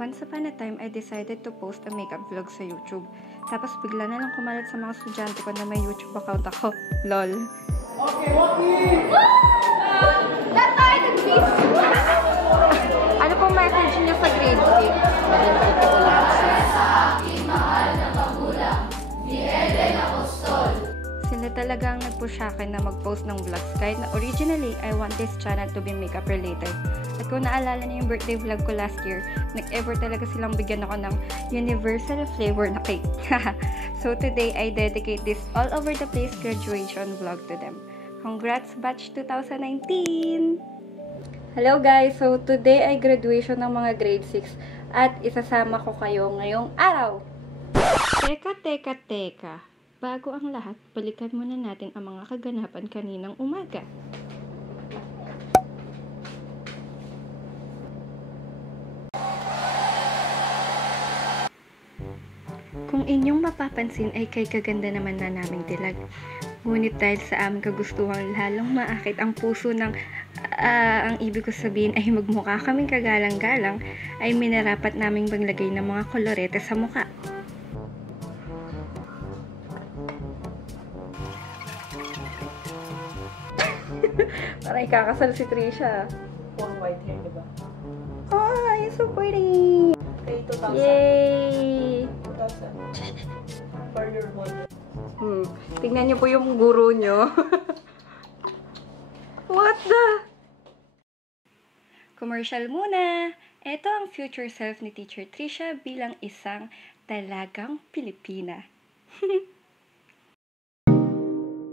Once upon a time, I decided to post a makeup vlog sa YouTube. Tapos bigla na lang kumalat sa mga estudyante ko na may YouTube account ako. LOL. Okay, okay! Ano pong message niyo sa grade 6? Sila talaga ang nag-push sa akin na mag-post ng vlogs. Kahit na originally, I want this channel to be makeup related. At kung naalala niyo yung birthday vlog ko last year, nag-ever talaga silang bigyan ako ng universal flavor na cake. So today, I dedicate this all over the place graduation vlog to them. Congrats batch 2019! Hello guys! So today ay graduation ng mga grade 6 at isasama ko kayo ngayong araw. Teka. Bago ang lahat, balikan muna natin ang mga kaganapan kaninang umaga. Kung inyong mapapansin ay kay kaganda naman na naming dilag. Ngunit dahil sa aming kagustuhan lalong maakit ang puso ng ang ibig ko sabihin ay magmukha kaming kagalang-galang, ay minarapat naming banglagay ng mga kolorete sa mukha. Para ikakasal si Trisha. Puro white hair, diba? Oh, you're so pretty! Okay, 2,000. Yay! 2,000. For your model. Tingnan niyo po yung guru niyo. What the? Commercial muna! Ito ang future self ni Teacher Trisha bilang isang talagang Pilipina.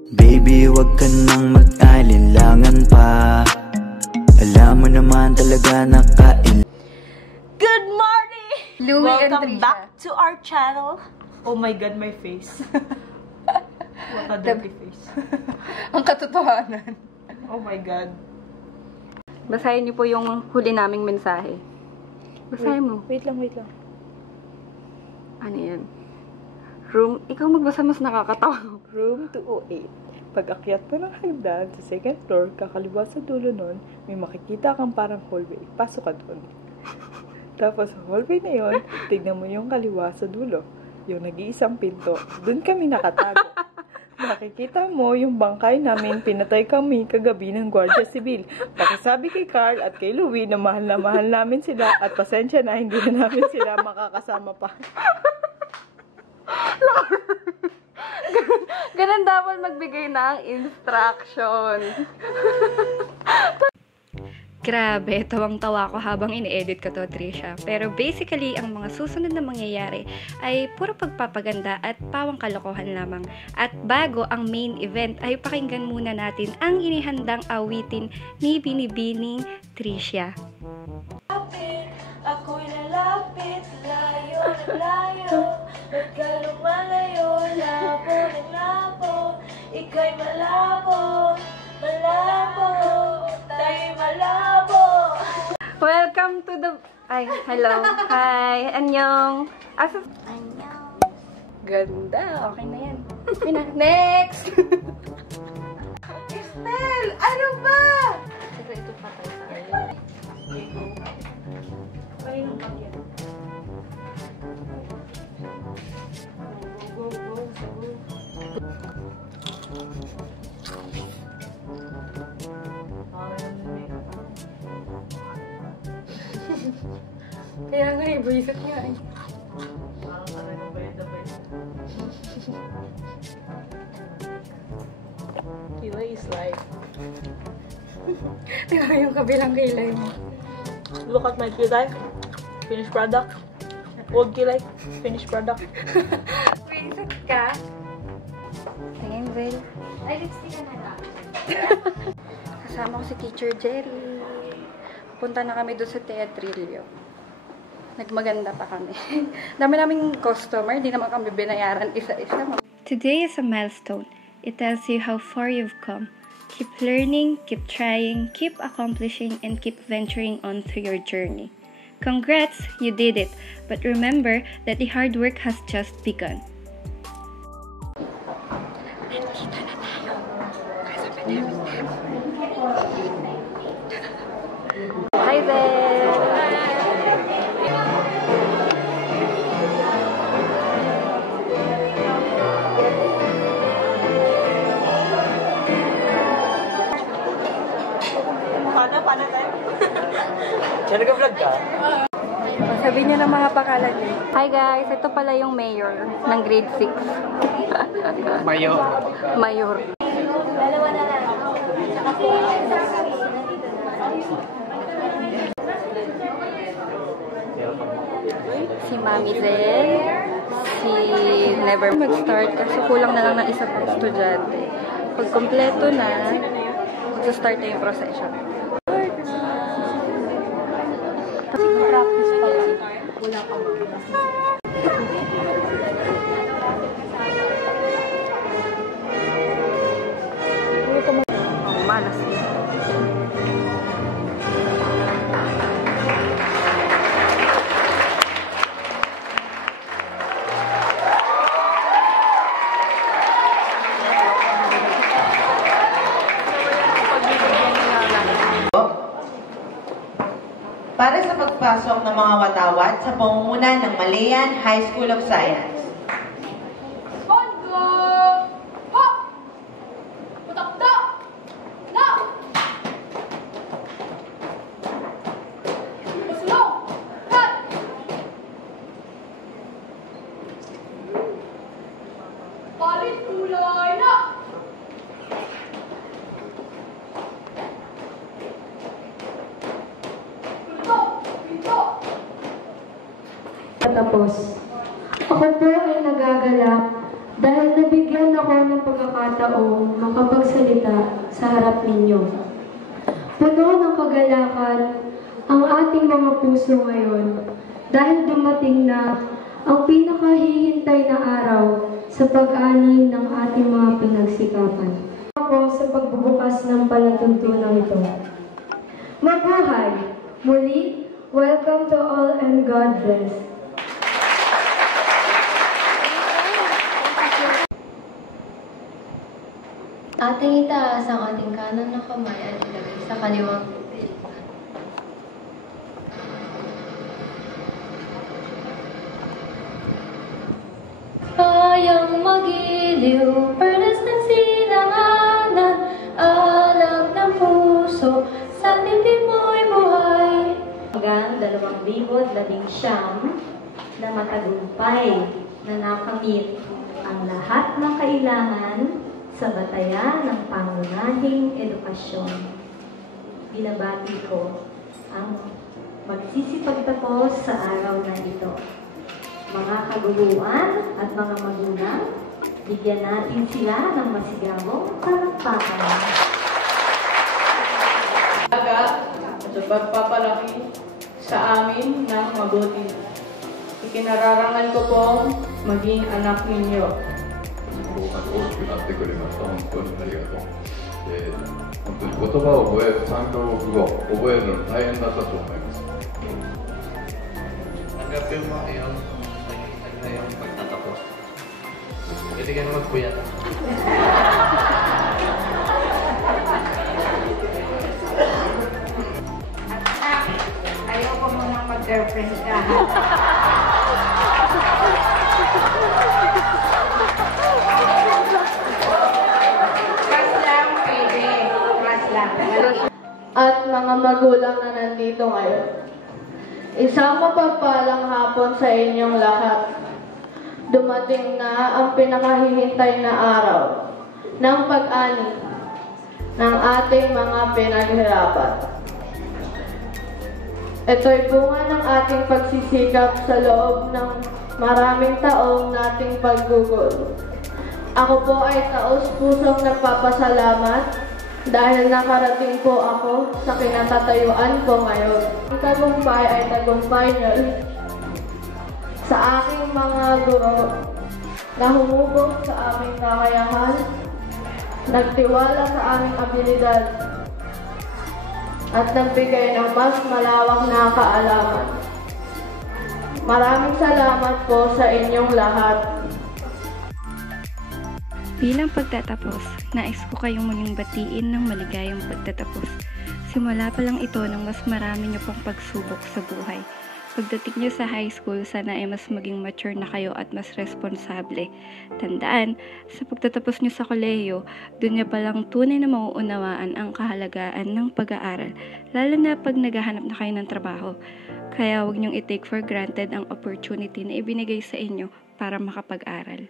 Baby, wag ka nang mag-alinlangan pa. Alam mo naman talaga nakain. Good morning! Louie and Welcome Trisha. back to our channel. Oh my God, my face. What a dirty face. Ang katotohanan. Oh my God. Basahin niyo po yung huli naming mensahe. Basahin mo. Wait lang. Ano yan? Room, ikaw magbasa mas nakakatawa. Room 208. Pag-akyat mo ng hagdan sa second floor, kakaliwa sa dulo nun, may makikita kang parang hallway. Pasok ka dun. Tapos sa hallway na yon, tignan mo yung kaliwa sa dulo. Yung nag-iisang pinto. Dun kami nakatago. Makikita mo yung bangkay namin, pinatay kami kagabi ng Guardia Civil. Pakisabi kay Carl at kay Louie na mahal namin sila at pasensya na hindi na namin sila makakasama pa. Ganun dapat magbigay ng instruction. Grabe, tawang-tawa ko habang ini-edit ko to, Trisha. Pero basically, ang mga susunod na mangyayari ay puro pagpapaganda at pawang kalokohan lamang. At bago ang main event, ay pakinggan muna natin ang inihandang awitin ni Binibining Trisha. Ako'y lalapit, layo na layo. Ba't ka lumalayo, labo na labo. Ika'y malabo, tayo'y malabo. Welcome to the... Ay, hello. Hi, annyeong. Annyeong. Ganda. Okay na yan. Okay na. Next! Estel, ano ba? Ito pa tayo sa Kaninong pag yan? Go. Kaya nga eh, buwisit nga eh. Parang talagang bayad. Kilay is like... Tingnan mo yung kabilang kilay mo. Look at my kilay. Finished product. Old kilay. Finished product. Buwisit ka? Tingin, Vel. Ay, lipstick ka na lang. Kasama ko si Teacher Jerry. Punta na kami doon sa Teatrillo. Nagmaganda pa kami. Dami naming customer, di naman kami binayaran isa-isa. Today is a milestone. It tells you how far you've come. Keep learning, keep trying, keep accomplishing, and keep venturing on through your journey. Congrats, you did it. But remember that the hard work has just begun. Nandito na tayo. Kasama namin. Hi there! Sabihin niyo na mga pangalan niyo. Hi guys, ito pala yung mayor ng grade 6. Mayor. Mayor. Dalawa na lang. Si Mami Zen, si Never mag-start kasi kulang na lang ng isang estudyante. Pag kompleto na, mag-start na yung procession. Practice pa lang. Wala pa malas yun. Para sa pagpasok ng mga watawat sa pamumunan ng Malayan High School of Science. Bondo! Hop! Putakda! Na! Pasulong! Cut! Palit kulay na! Tapos, ako po ay nagagalak dahil nabigyan ako ng pagkakataong makapagsalita sa harap ninyo. Puno ng kagalakan ang ating mga puso ngayon dahil dumating na ang pinakahihintay na araw sa pag-ani ng ating mga pinagsikapan. Ako sa pagbubukas ng palatuntunan ito. Mabuhay! Muli, welcome to all and God bless. Ating itaas ang ating kanan na kamay at ilagay sa kaliwang tiil. Kayang magiliw, perlas ng silanganan, alak ng puso, sa dibdib mo'y buhay. Hanggang 2019 na matagumpay na nakamit ang lahat ng kailangan sa batayan ng pangunahing edukasyon. Binabati ko ang magsisipagtapos sa araw na ito. Mga kaguluhan at mga magulang, bigyan natin sila ng masigabong palakpakan. At sa pagpapalaki sa amin ng mabuti. Ikinararangan ko pong maging anak ninyo. 大きくなってくれました。本当にありがとう。で、本当に言葉を覚える、3カ国語を覚えるの大変だったと思います。Tanggapin mo yung pagtatapos. Pwede ka na magpuyat. Ayaw ko muna mag-girlfriend ka. At mga magulang na nandito ngayon. Isang mapagpalang hapon sa inyong lahat. Dumating na ang pinakahihintay na araw ng pag-ani ng ating mga pinaghirapan. Ito'y bunga ng ating pagsisikap sa loob ng maraming taong nating paggugol. Ako po ay taos-pusong nagpapasalamat dahil nakarating po ako sa kinatatayuan ko ngayon. Ang tagumpay ay tagumpay niyo sa aking mga guro na humubog sa aming kakayahan, nagtiwala sa aming abilidad, at nagbigay ng mas malawak na kaalaman. Maraming salamat po sa inyong lahat. Bilang pagtatapos, nais ko kayong muling batiin ng maligayang pagtatapos. Simula pa lang ito ng mas marami niyo pang pagsubok sa buhay. Pagdating nyo sa high school, sana ay mas maging mature na kayo at mas responsable. Tandaan, sa pagtatapos nyo sa kolehiyo, dun nyo palang tunay na mauunawaan ang kahalagaan ng pag-aaral, lalo na pag naghahanap na kayo ng trabaho. Kaya huwag nyong i-take for granted ang opportunity na ibinigay sa inyo para makapag-aral.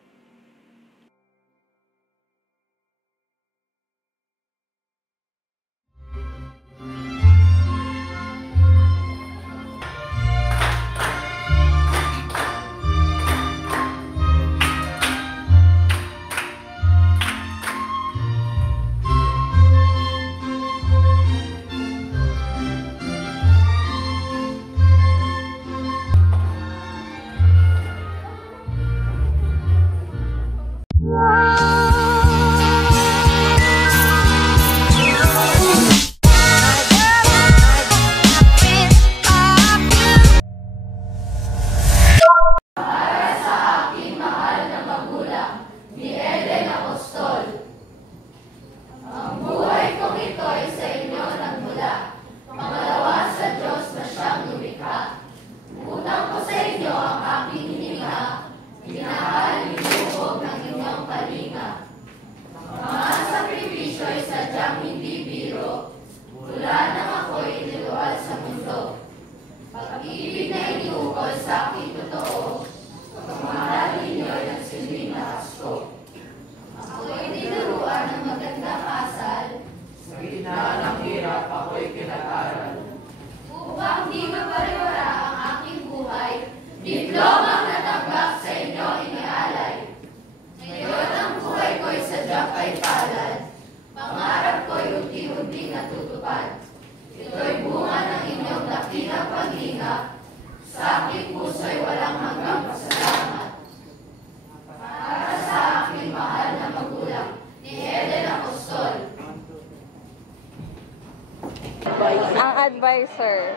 Ang advisor,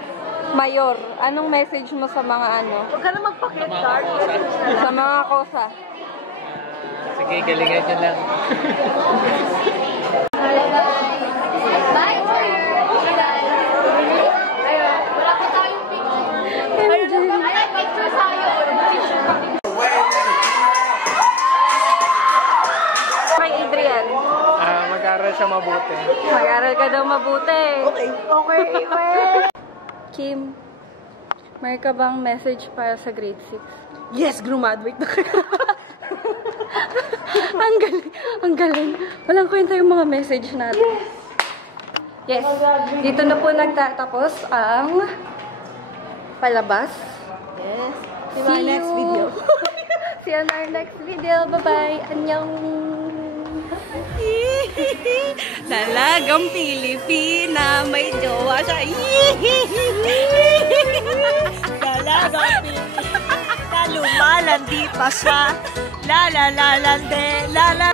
Mayor, anong message mo sa mga ano? Huwag ka na magpakit card. Sa mga kosa. Sige, galingan nyo lang. Bye, sir! Ayun, wala pa tayong picture. Ayun, picture sa'yo. Kay Adrian. Mag-aral siya mabuti. Mag-aral ka daw mabuti. Okay. Kim, may ka bang message para sa grade 6? Yes, graduate na kayo. Ang galing, ang galing. Walang kwenta yung mga message natin. Yes. Dito na po nagtatapos ang palabas. Yes. See you next video. See you on our next video. Bye-bye. Annyeong. Dalagang Pilipina, may jowa siya. Dalagang Pilipina, lumalandi pa siya. La la la la de, la la